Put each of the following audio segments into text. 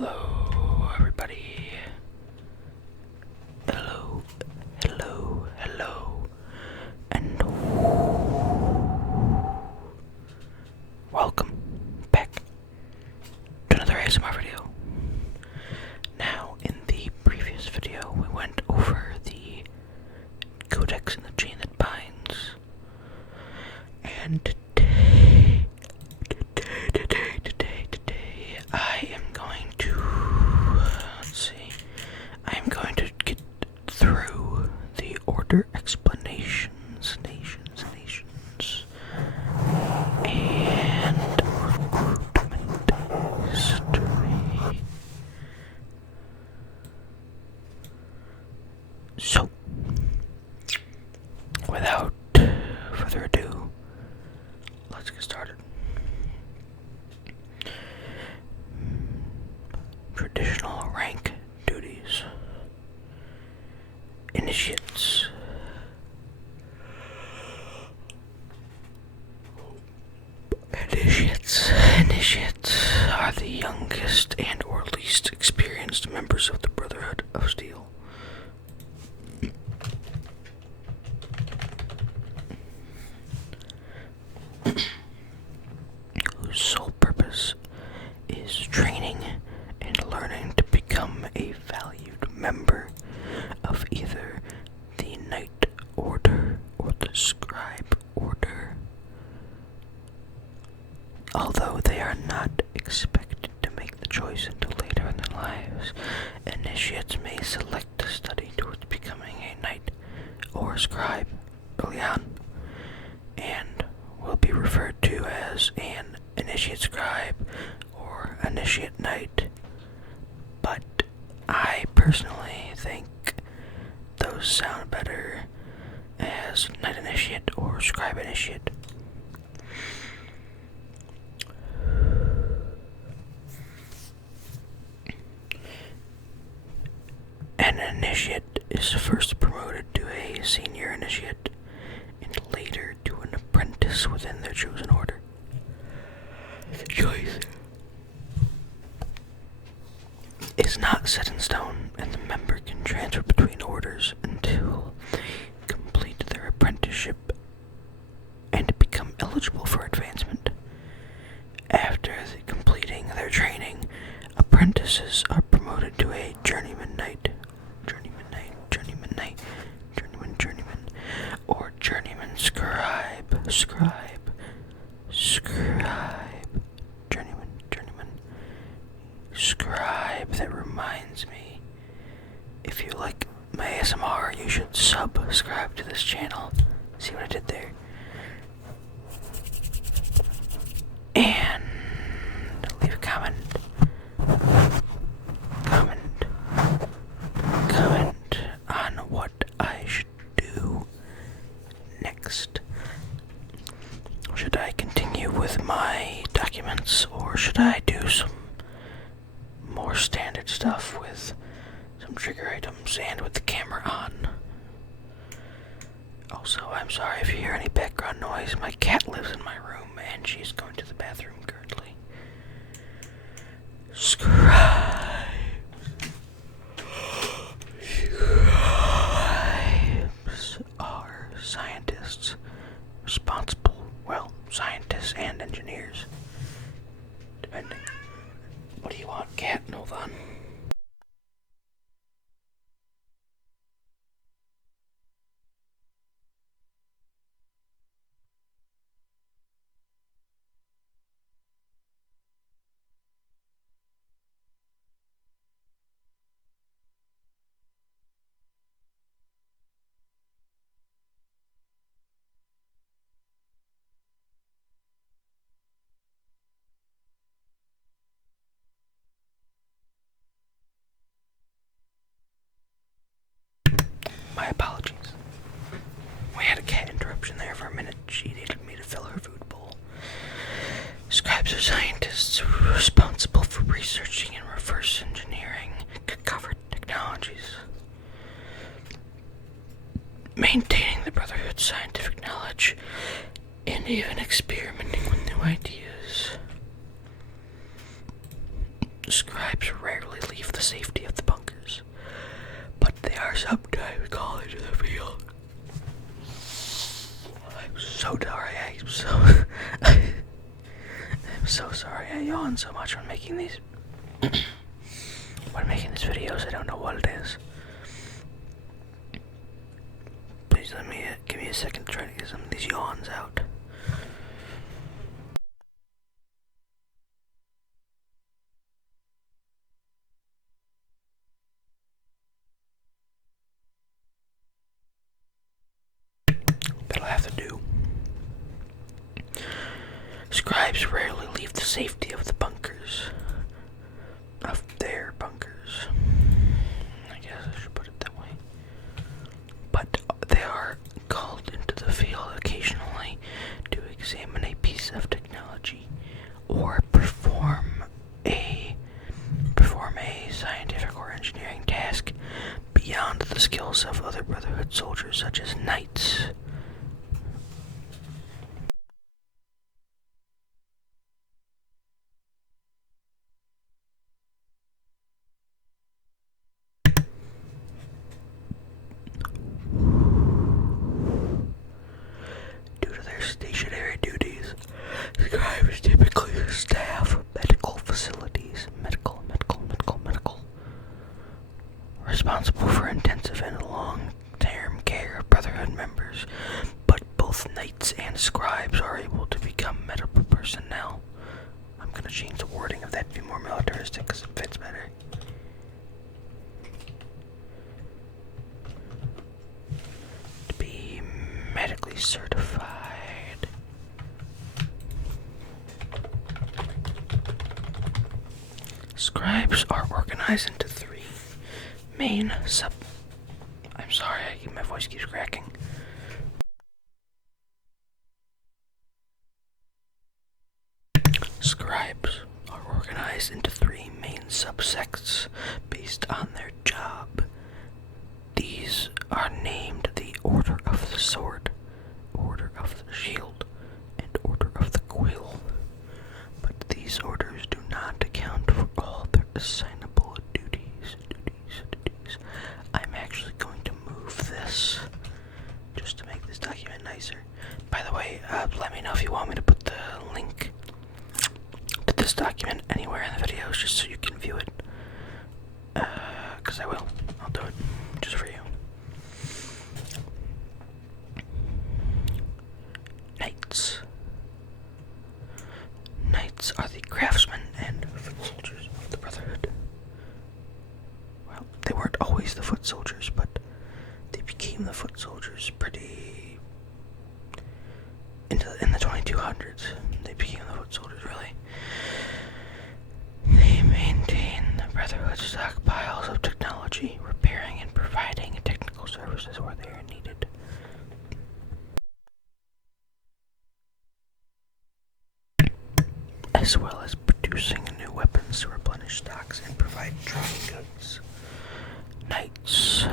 Hello, everybody. Hello, and welcome back to another ASMR video. Now, in the previous video, we went over the codex and the chain that binds, and today, I am going to, I'm going to get through the order explanations, nations, and recruitment history. So, without further ado, let's get started. Traditional rank duties. Initiates. Initiates are the youngest and or least experienced members of the Brotherhood of Steel. Whose sole purpose is training and learning to become a valued member of either the Knight Order or the Scribe Order. Although they are not expected to make the choice until later in their lives, initiates may select to study towards becoming a Knight or a Scribe early on, and will be referred to as an Initiate Scribe or Initiate Knight. But I personally think those sound better as Knight Initiate or Scribe Initiate. An initiate is first promoted to a senior initiate and later to an apprentice within their chosen order. Choice is not set in stone, and the member can transfer between orders until they complete their apprenticeship and become eligible for advancement. After completing their training, apprentices are promoted to a journeyman knight, or journeyman scribe, journeyman scribe. That reminds me, if you like my ASMR, you should subscribe to this channel. See what I did there? And leave a comment on what I should do next. Should I continue with my documents, or should I do some more standard stuff with some trigger items and with the camera on? Also, I'm sorry if you hear any background noise. My cat lives in my room and she's going to the bathroom currently. Scribes are scientists scientists and engineers, depending. What do you want, cat? Hold on. My apologies. We had a cat interruption there for a minute. She needed me to fill her food bowl. Scribes are scientists responsible for researching and reverse engineering covered technologies, maintaining the Brotherhood's scientific knowledge, and even experimenting with new ideas. Scribes rarely leave the safety of the bunkers, but they are sometimes called into the field. I'm so sorry, I'm so sorry I yawn so much when making these videos. I don't know what it is. Please give me a second to try to get some of these yawns out. That'll have to do. Scribes rarely leave the safety of the bunkers. Of their bunkers. I guess I should put it that way. But they are called into the field occasionally to examine a piece of technology or perform a scientific or engineering task beyond the skills of other Brotherhood soldiers, such as knights. Due to their stationary duties, scribes typically staff medical facilities, medical, responsible for intensive and long-term care of Brotherhood members, but both knights and scribes are able to become medical personnel. I'm gonna change the wording of that to be more militaristic because it fits better. To be medically certified. Scribes are organized into three main I'm sorry, my voice keeps cracking. Scribes are organized into three main subsects based on their job. These are named the Order of the Sword, Order of the Shield, and Order of the Quill. But these orders do not account for all their assignable duties. I'm actually going to move this just to make this document nicer. By the way, let me know if you want me to put the link to this document anywhere in the videos just so you can view it. Because I will. I'll do it just for you. Knights. Knights are the craftsmen and foot soldiers of the Brotherhood. Well, they weren't always the foot soldiers, but they became the foot soldiers pretty in the 2200s. They became the foot soldiers, really. They maintain the Brotherhood's stockpiles of technology, repairing and providing technical services where they are needed. As well as producing new weapons to replenish stocks and provide training goods. Knights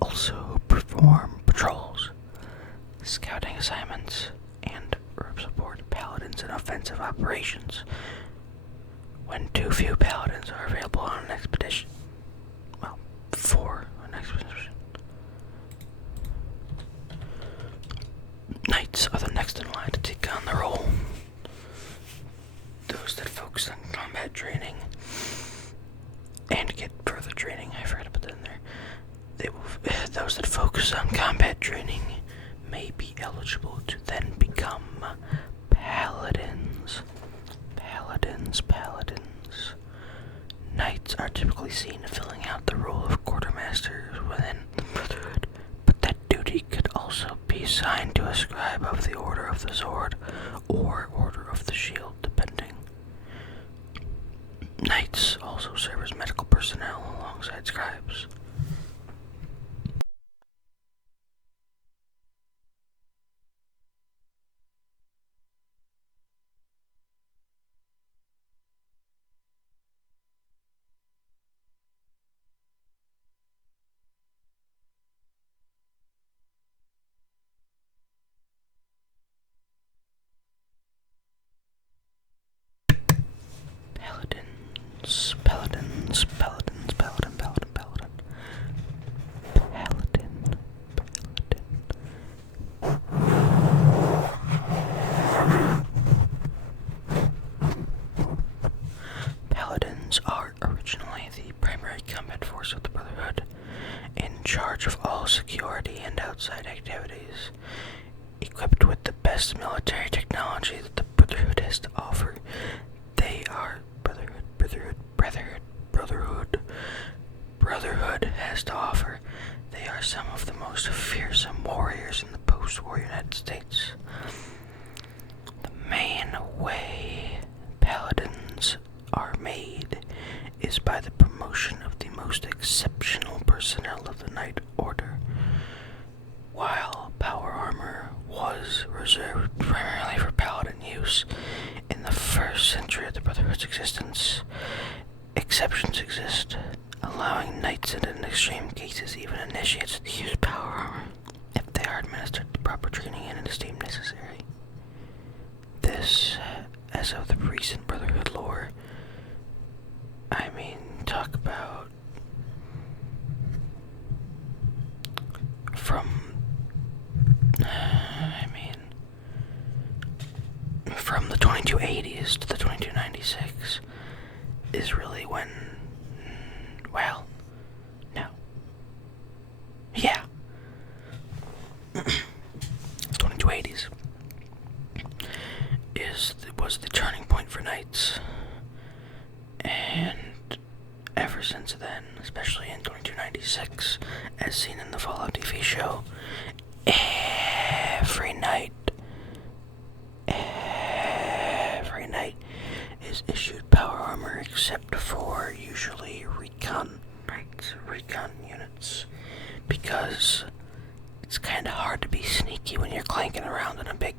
also perform patrols, scouting assignments, and support paladins in offensive operations. When too few paladins are available on an expedition, well, for an expedition. Knights are the next in line to take on the role. Those that focus on combat training and get further training. I forgot to put that in there. Those that focus on combat training may be eligible to then become paladins. Knights are typically seen filling out the role of quartermasters within the Brotherhood, but that duty could also be assigned to a scribe of the Order of the Sword or Order of the Shield, depending. Knights also serve as medical personnel alongside scribes. Paladins. Paladins are originally the primary combat force of the Brotherhood, in charge of all security and outside activities. Equipped with the best military technology that the Brotherhood has to offer, they are Brotherhood has to offer. They are some of the most fearsome warriors in the post-war United States. The main way Paladins are made is by the promotion of the most exceptional personnel of the Knight Order. While power armor was reserved primarily for Paladin use in the first century of the Brotherhood's existence, exceptions exist, allowing knights and in extreme cases even initiates to use power armor if they are administered the proper training and it is deemed necessary. This, as of the recent Brotherhood lore, talk about from the 2280s to the 2296 is really when, well, no. Yeah. 2280s was the turning point for knights. And ever since then, especially in 2296, as seen in the Fallout TV show, every night is issued power armor except for usually recon units, because it's kind of hard to be sneaky when you're clanking around in a big,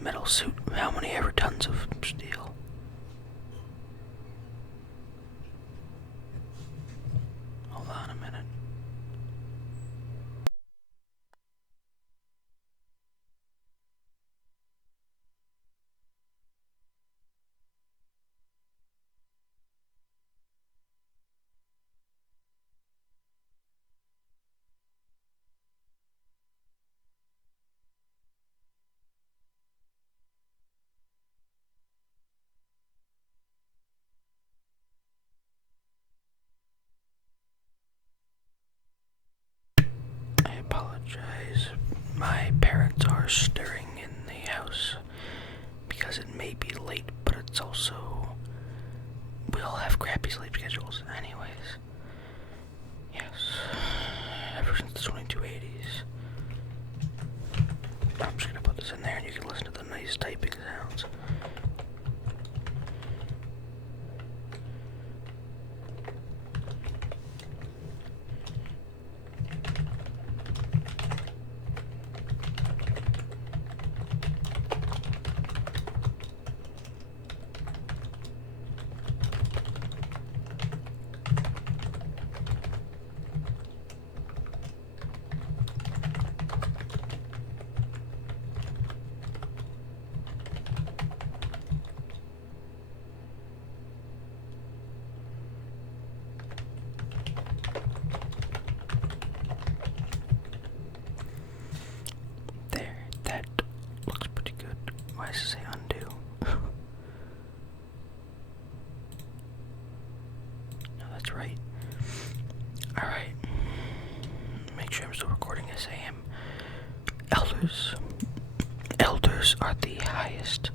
metal suit. How many ever tons of steel? Hold on a minute. I apologize. My parents are stirring in the house because it may be late, but it's also, we all have crappy sleep schedules anyways. Yes, ever since the 2280s. I'm just gonna put this in there and you can listen to the nice typing sounds. Why does it say undo? No, that's right. Alright. Make sure I'm still recording as I am. Elders are the highest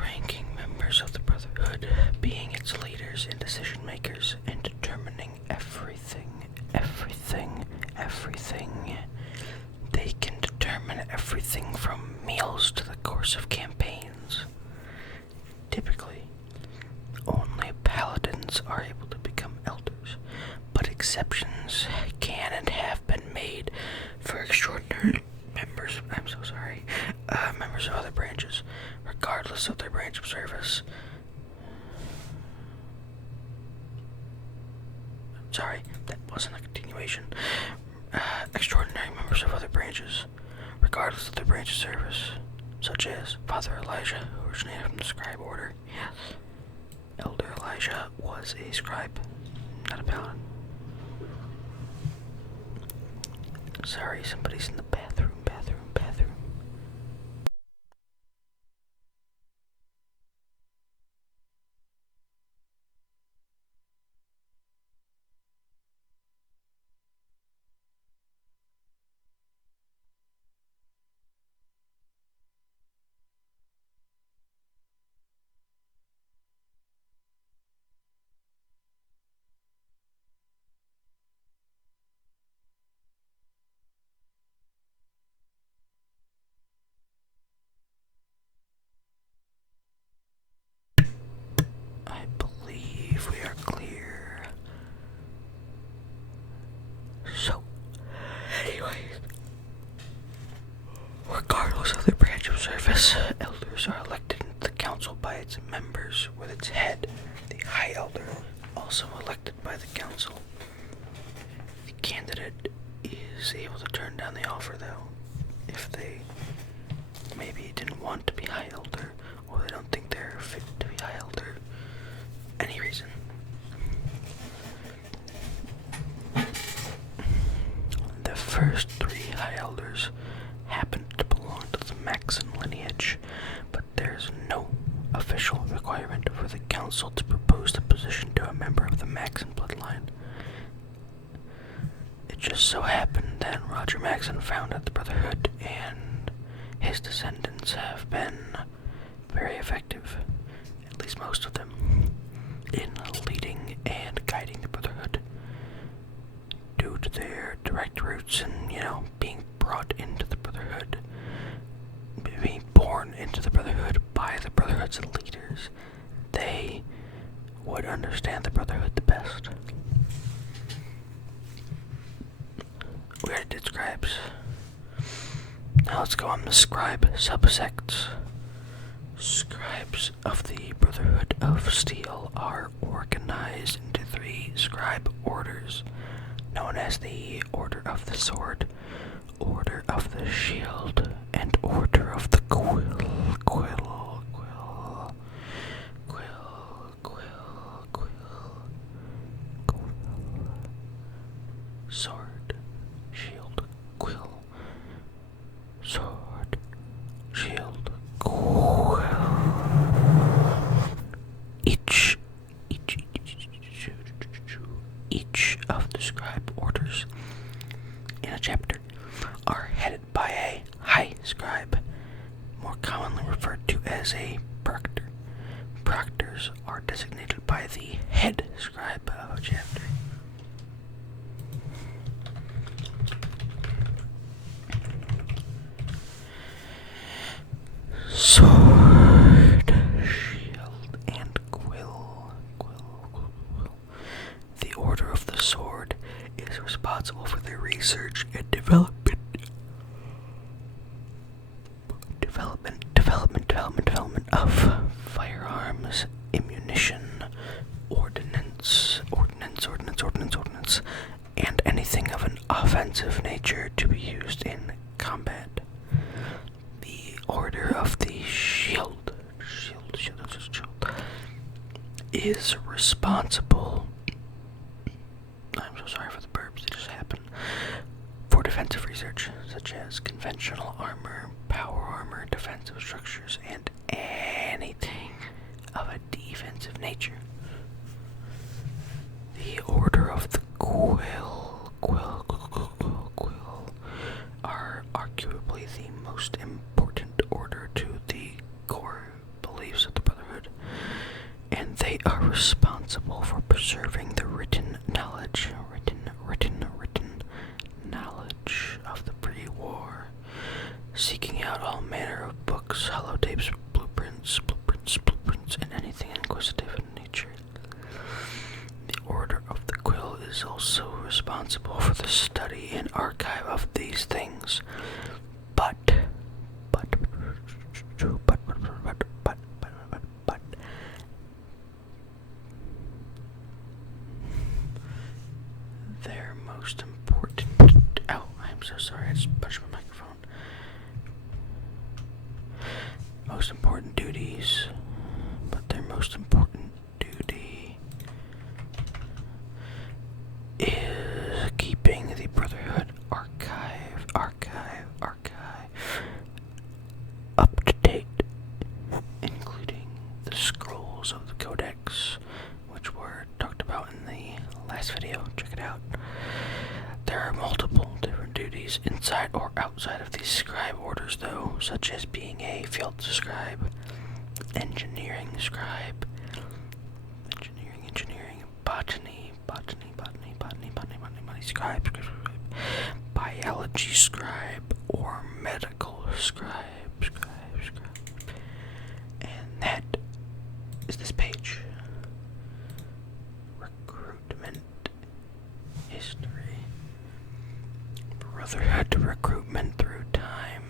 ranking members of the Brotherhood, being its leaders and decision makers in determining everything. They can determine everything from meals to the course of campaigns. Typically, only paladins are able to become elders, but exceptions can and have been made for extraordinary members of other branches, regardless of their branch of service. Sorry, that wasn't a continuation. Extraordinary members of other branches, regardless of their branch of service, such as Father Elijah, who originated from the scribe order. Yes, Elder Elijah was a scribe, not a paladin. Sorry, somebody's in the bathroom. scribes are elected into the council by its members, with its head, the high elder, also elected by the council. The candidate is able to turn down the offer, though, if they maybe didn't want to be high elder, or they don't think they're fit to be high elder. Any reason. The first 3 high elders happen to belong to the Maxon lineage, but there's no official requirement for the council to propose the position to a member of the Maxon bloodline. It just so happened that Roger Maxon founded the Brotherhood, and his descendants have been very effective, at least most of them, in leading and guiding the Brotherhood due to their direct roots and, being brought into the Brotherhood, being born into the Brotherhood by the Brotherhood's leaders. They would understand the Brotherhood the best. We already did scribes. Now let's go on the scribe subsects. Scribes of the Brotherhood of Steel are organized into 3 scribe orders, known as the Order of the Sword, Order of the Shield, and Order of the Quill. Sword, shield, quill. Sword, shield, quill. Each of the scribe orders in a chapter are headed by a high scribe, more commonly referred to as a proctor. Proctors are designated by the head scribe of a chapter. Sword, shield, and quill. The Order of the Sword is responsible for the research and development of firearms, ammunition, ordnance, and anything of an offensive nature to be used in combat. The Order of the Shield is responsible. I'm so sorry for the burps, they just happen. For defensive research, such as conventional armor, power armor, defensive structures, and anything of a defensive nature. The Order of the Quill are arguably the most important order to the core beliefs of the Brotherhood, and they are responsible for preserving the written knowledge of the pre-war, seeking out all manner of books, holotapes, blueprints, and anything inquisitive in nature. The Order of the Quill is also responsible for the study and archive of these things, but their most important... Oh, I'm so sorry, I just punched my microphone. Most important duties, but their most important duty is keeping the Brotherhood archive up to date, including the scrolls of the Codex, which were talked about in the last video. Check it out. There are multiple different duties inside or outside of these scribe orders, though, such as being a field scribe, engineering scribe, botany scribe, biology scribe, or medical scribe. And that is this page. Recruitment history. Brotherhood recruitment through time.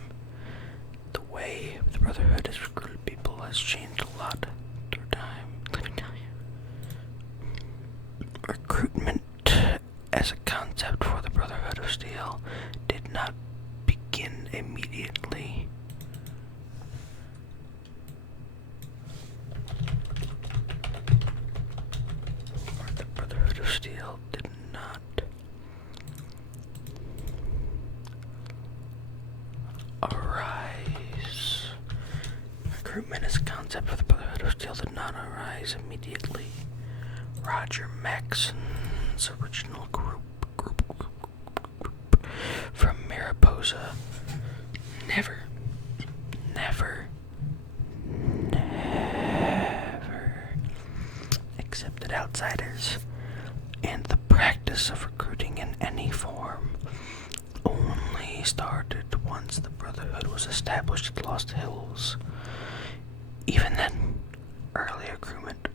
The way the Brotherhood has recruited has changed a lot through time. Let me tell you. Recruitment as a concept for the Brotherhood of Steel did not begin immediately. The Brotherhood of Steel did not arise. Recruitment as a concept for the Brotherhood of Steel did not arise immediately. Roger Maxon's original group from Mariposa never accepted outsiders, and the practice of recruiting in any form only started once the Brotherhood was established at Lost Hills. Even then, early recruitment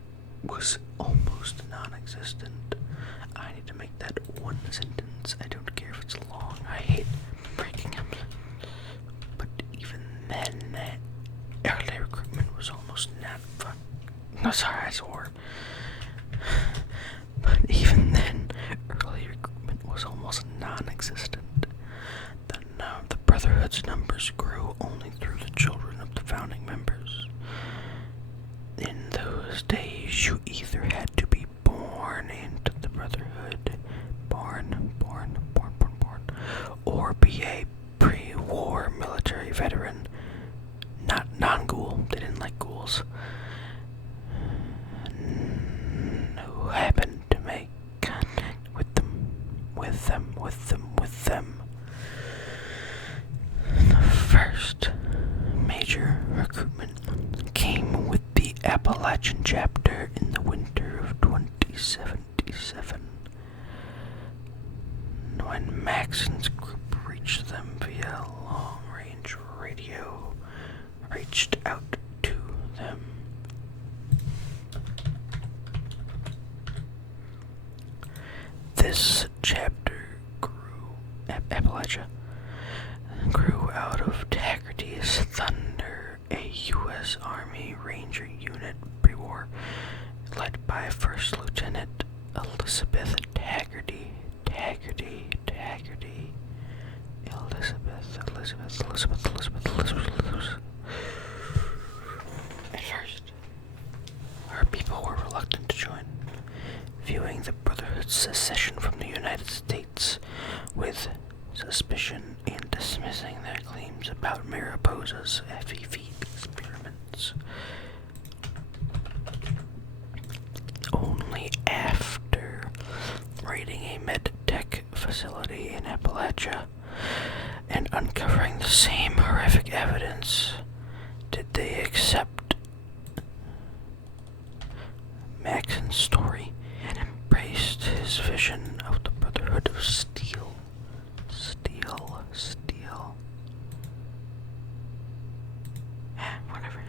was almost non-existent. I need to make that one sentence. I don't care if it's long. I hate breaking up. But even then, early recruitment was almost not fun. No, sorry, I swore. But even then, early recruitment was almost non-existent. The Brotherhood's numbers grew only through the children of the founding members. In those days, you either had to be born into the Brotherhood, or be a pre-war military veteran, not non-ghoul, they didn't like ghouls, who happened to make contact with them. The first major recruitment came with the Appalachian chapter in the winter of 2077, when Maxon's group reached them via long-range radio, reached out to them. This chapter Appalachia grew out of Taggarty's Thunder, a U.S. Army Ranger unit pre-war, led by First Lieutenant Elizabeth Taggarty. Elizabeth. At first, her people were reluctant to join, viewing the Brotherhood's secession from the United States with suspicion and dismissing their claims about Mariposa's FEV experiments. Only after raiding a med-tech facility in Appalachia and uncovering the same horrific evidence did they accept Maxon's story and embraced his vision of the Brotherhood of Steel. Whatever.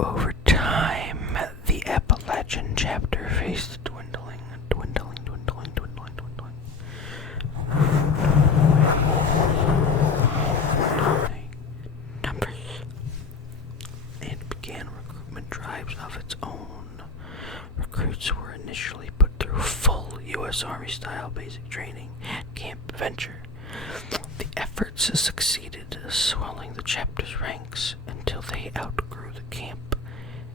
Over time, the Appalachian chapter faced dwindling numbers and began recruitment drives of its own. Recruits were initially put through full U.S. Army-style basic training at Camp Venture. The efforts succeeded, swelling the chapter's ranks until they outgrew the camp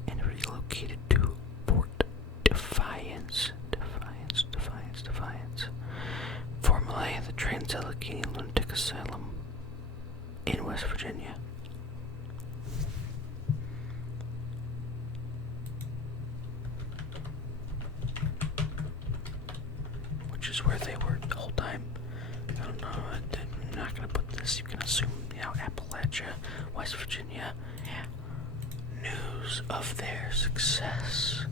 and relocated to Fort Defiance, formerly the Trans-Allegheny Lunatic Asylum in West Virginia. Which is where they were the whole time. I don't know, I'm not going to put this, you can assume, Appalachia, West Virginia. News of their success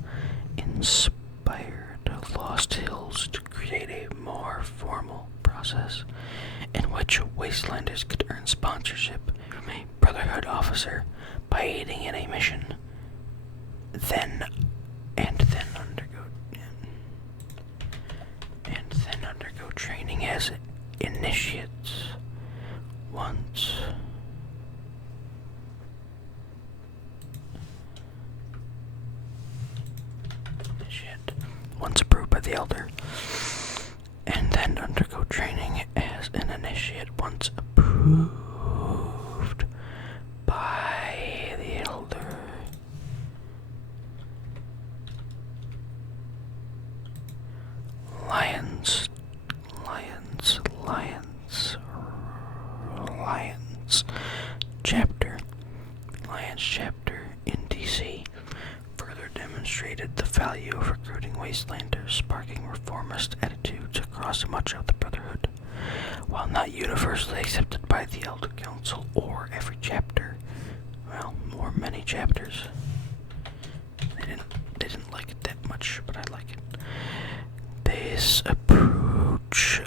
inspired Lost Hills to create a more formal process in which wastelanders could earn sponsorship from a Brotherhood officer by aiding in a mission, then undergo training as initiates. once approved by the elder, and then undergo training as an initiate once approved by the elder. Lions chapter in DC further demonstrated the value of recruiting wastelanders, sparking reformist attitudes across much of the Brotherhood. While not universally accepted by the Elder Council or every chapter, or many chapters, they didn't like it that much, but I like it. This approach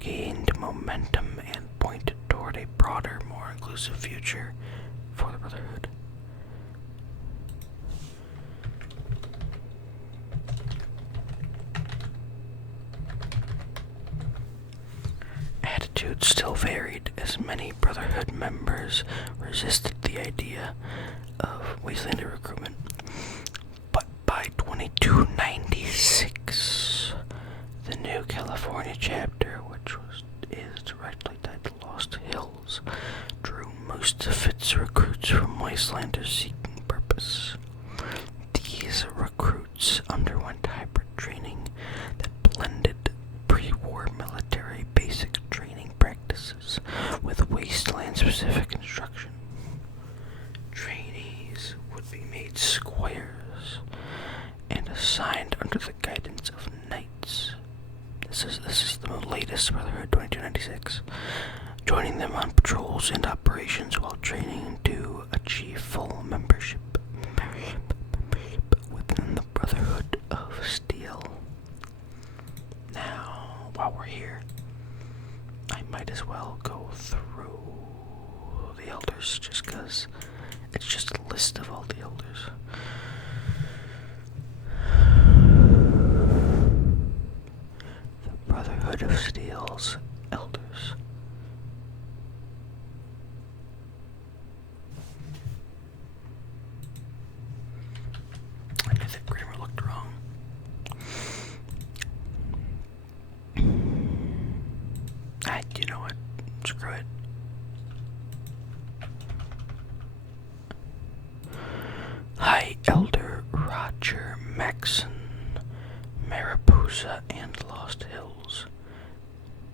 gained momentum and pointed toward a broader, more inclusive future for the Brotherhood. Attitudes still varied, as many Brotherhood members resisted the idea of Wastelander recruitment. But by 2296, the new California chapter, which is directly tied to Lost Hills, drew most of its recruits from Wastelanders seeking purpose. These recruits underwent hybrid training that blended pre-war military basic training practices with wasteland-specific instruction. Trainees would be made squires and assigned under the guidance of knights. This is the latest Brotherhood, 2296. Joining them on patrols and operations while training to achieve full membership within the Brotherhood of Steel. Now, while we're here, I might as well go through the elders, just because it's just a list of all the elders. The Brotherhood of Steel's elders. I knew that grammar looked wrong. You know what? Screw it. High Elder Roger Maxon, Mariposa and Lost Hills,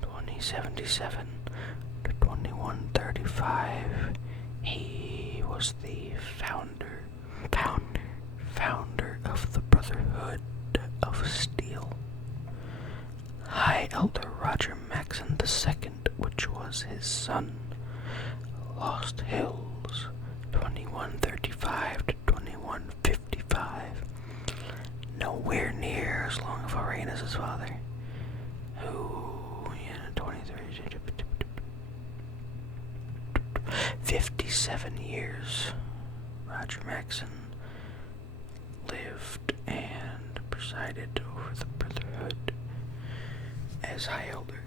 2077 to 2135. He was the founder of the Brotherhood of Steel. High Elder Roger Maxon II, which was his son. Lost Hills, 2135 to 2155. Nowhere near as long of a reign as his father, who, 57 years. Roger Maxon lived and presided over the Brotherhood as High Elder.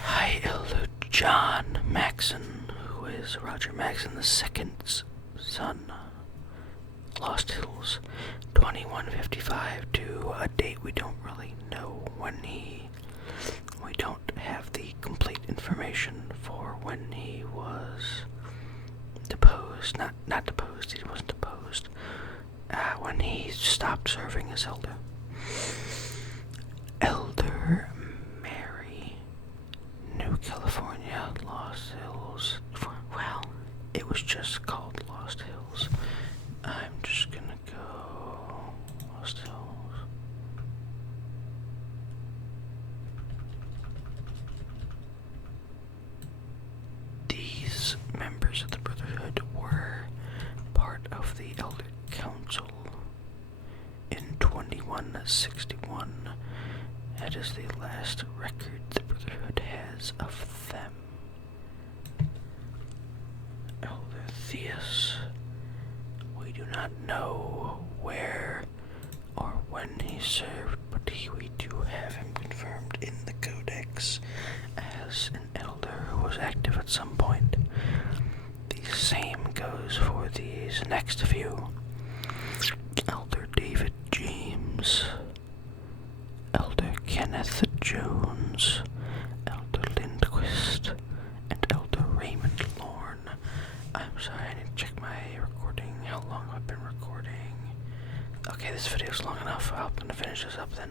High Elder John Maxon, who is Roger Maxon II's son. Lost Hills, 2155 to a date we don't really know when we don't have the complete information for when he was deposed. Not deposed, he wasn't deposed. When he stopped serving as elder. Elder Mary, New California, Lost Hills. It was just called Lost Hills. I'm just gonna go Lost Hills. These members of the Brotherhood were part of the Elder Council in 2161. That is the last record the Brotherhood has of them. Elder Theus. We do not know where or when he served, but we do have him confirmed in the Codex as an elder who was active at some point. The same goes for these next few. James, Elder Kenneth Jones, Elder Lindquist, and Elder Raymond Lorne. I'm sorry, I need to check my recording, how long I've been recording. Okay, this video's long enough. I'm gonna finish this up then.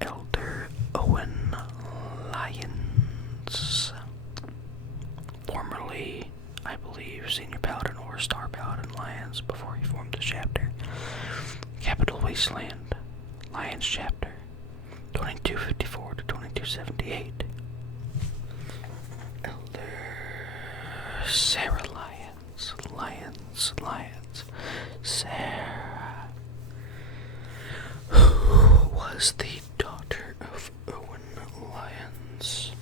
Elder Owen Lyons, formerly, I believe, Senior Paladin or Star Paladin Lyons before he formed the chapter. Capital Wasteland, Lyons Chapter, 2254 to 2278. Elder Sarah Lyons, Sarah, who was the daughter of Owen Lyons.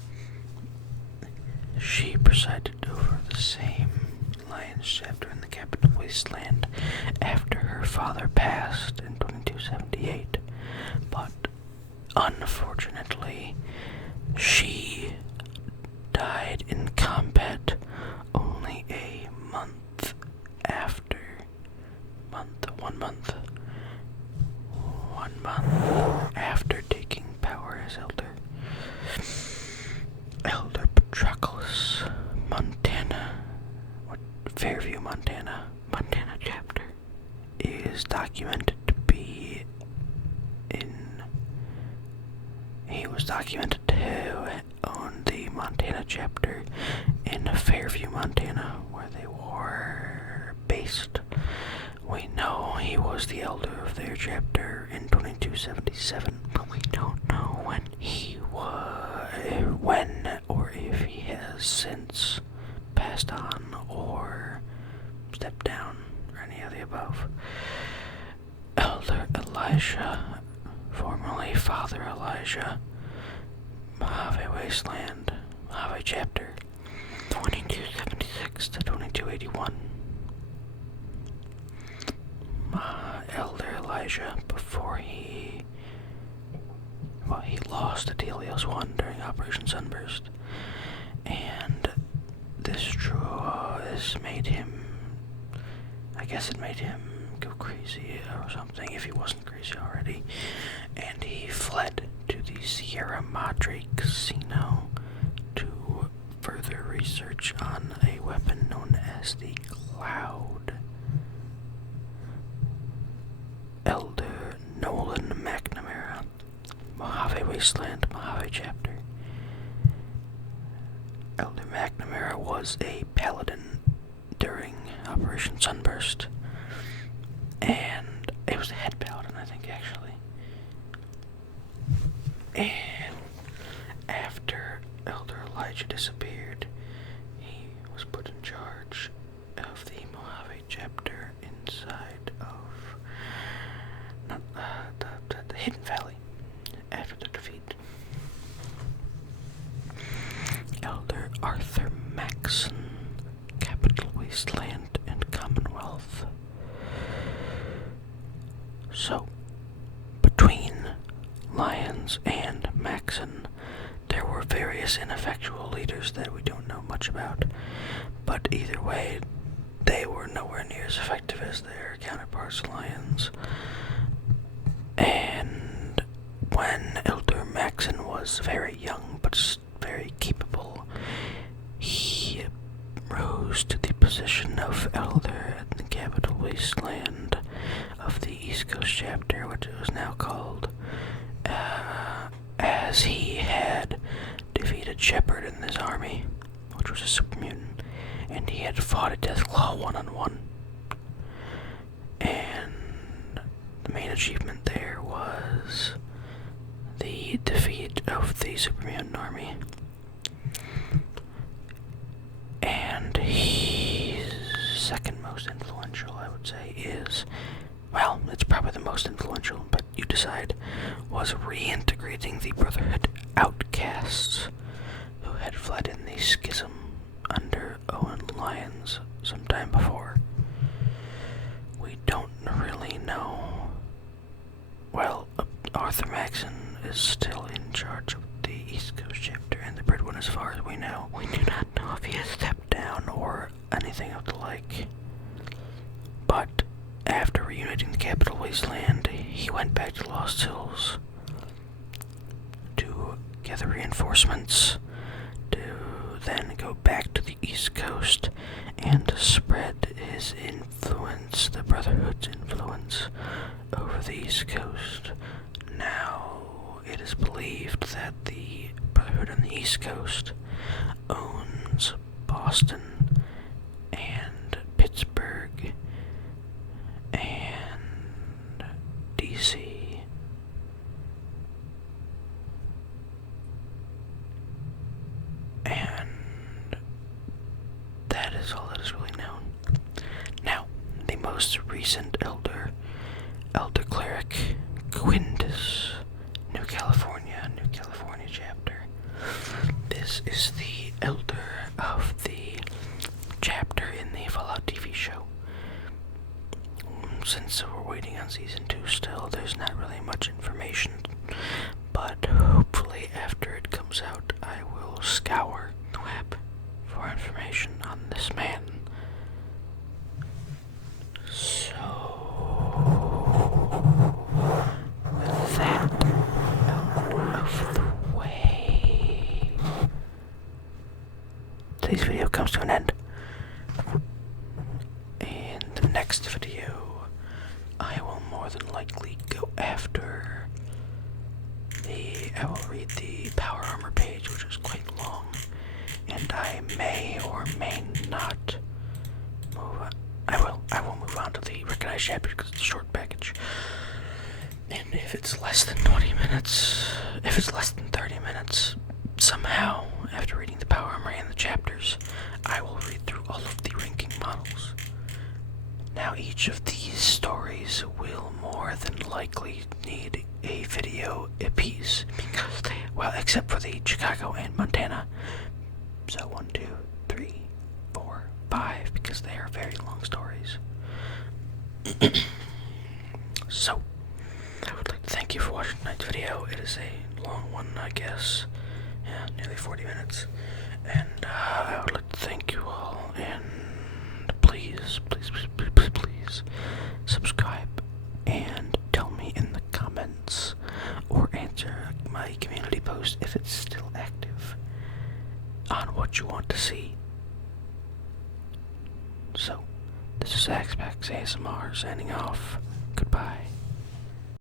She presided over the same Lyons chapter in the Capital Wasteland after her father passed in 2278, but unfortunately, she died in combat only a month after, one month after taking power as elder. Elder Patroclus, Fairview, Montana chapter is documented to be he was documented to own the Montana chapter in Fairview, Montana, where they were based. We know he was the elder of their chapter in 2277, but we don't know when or if he has since passed on or stepped down or any of the above. Elder Elijah, formerly Father Elijah, Mojave Wasteland, Mojave Chapter, 2276 to 2281. Elder Elijah, before he lost at Helios 1 during Operation Sunburst, and this made him, I guess it made him go crazy or something, if he wasn't crazy already, and he fled to the Sierra Madre Casino to further research on a weapon known as the Cloud. Elder Nolan McNamara, Mojave Wasteland, Mojave Chapter. Elder McNamara was a paladin during Operation Sunburst, and it was the head paladin, I think, actually. And after Elder Elijah disappeared, he was put in charge of the Mojave chapter inside of the Hidden Valley after the defeat. Elder Arthur Maxson, Capital Wasteland and Commonwealth. So, between Lyons and Maxson, there were various ineffectual leaders that we don't know much about, but either way, they were nowhere near as effective as their counterparts, Lyons. And when Elder Maxson was very young but very capable, he rose to the position of elder at the Capital Wasteland of the East Coast chapter, which it was now called, as he had defeated Shepard in his army, which was a super mutant, and he had fought a Deathclaw one-on-one. And the main achievement there was the defeat of the super mutant army. And his second most influential, I would say, it's probably the most influential, but you decide, was reintegrating the Brotherhood outcasts who had fled in the schism under Owen Lyons sometime before. We don't really know. Well, Arthur Maxson is still in charge of the East Coast chapter and the Bridwin, as far as we know. We do not know if he has stepped down or anything of the like. But after reuniting the Capital Wasteland, he went back to Lost Hills to gather reinforcements, to then go back to the East Coast and spread his influence, the Brotherhood's influence, over the East Coast. Now, it is believed that the Brotherhood on the East Coast owns Boston and Pittsburgh and DC. And that is all that is really known. Now, the most recent elder cleric, Quintus, New California chapter. This is the elder of the chapter in the Fallout TV show. Since we're waiting on season 2 still, there's not really much information, but hopefully after it comes out, I will scour the web for information on this man. So, with that out of the way, today's video comes to an end. In the next video, I will more than likely go after I will read the power armor page, which is quite long, and I may or may not move on. I will move on to the recognized chapter because it's a short package. And if it's less than 20 minutes, if it's less than 30 minutes, somehow, after reading the power armor and the chapters, I will read through all of the ranking models. Now, each of these stories will more than likely need a video apiece, because except for the Chicago and Montana. So 1, 2, 3, 4, 5, because they are very long stories. So, I would like to thank you for watching tonight's video. It is a long one, I guess. Yeah, nearly 40 minutes. And I would like to thank you all, and please subscribe and tell me in the comments or answer my community post if it's still active on what you want to see. So, this is Axpax ASMR signing off. Goodbye.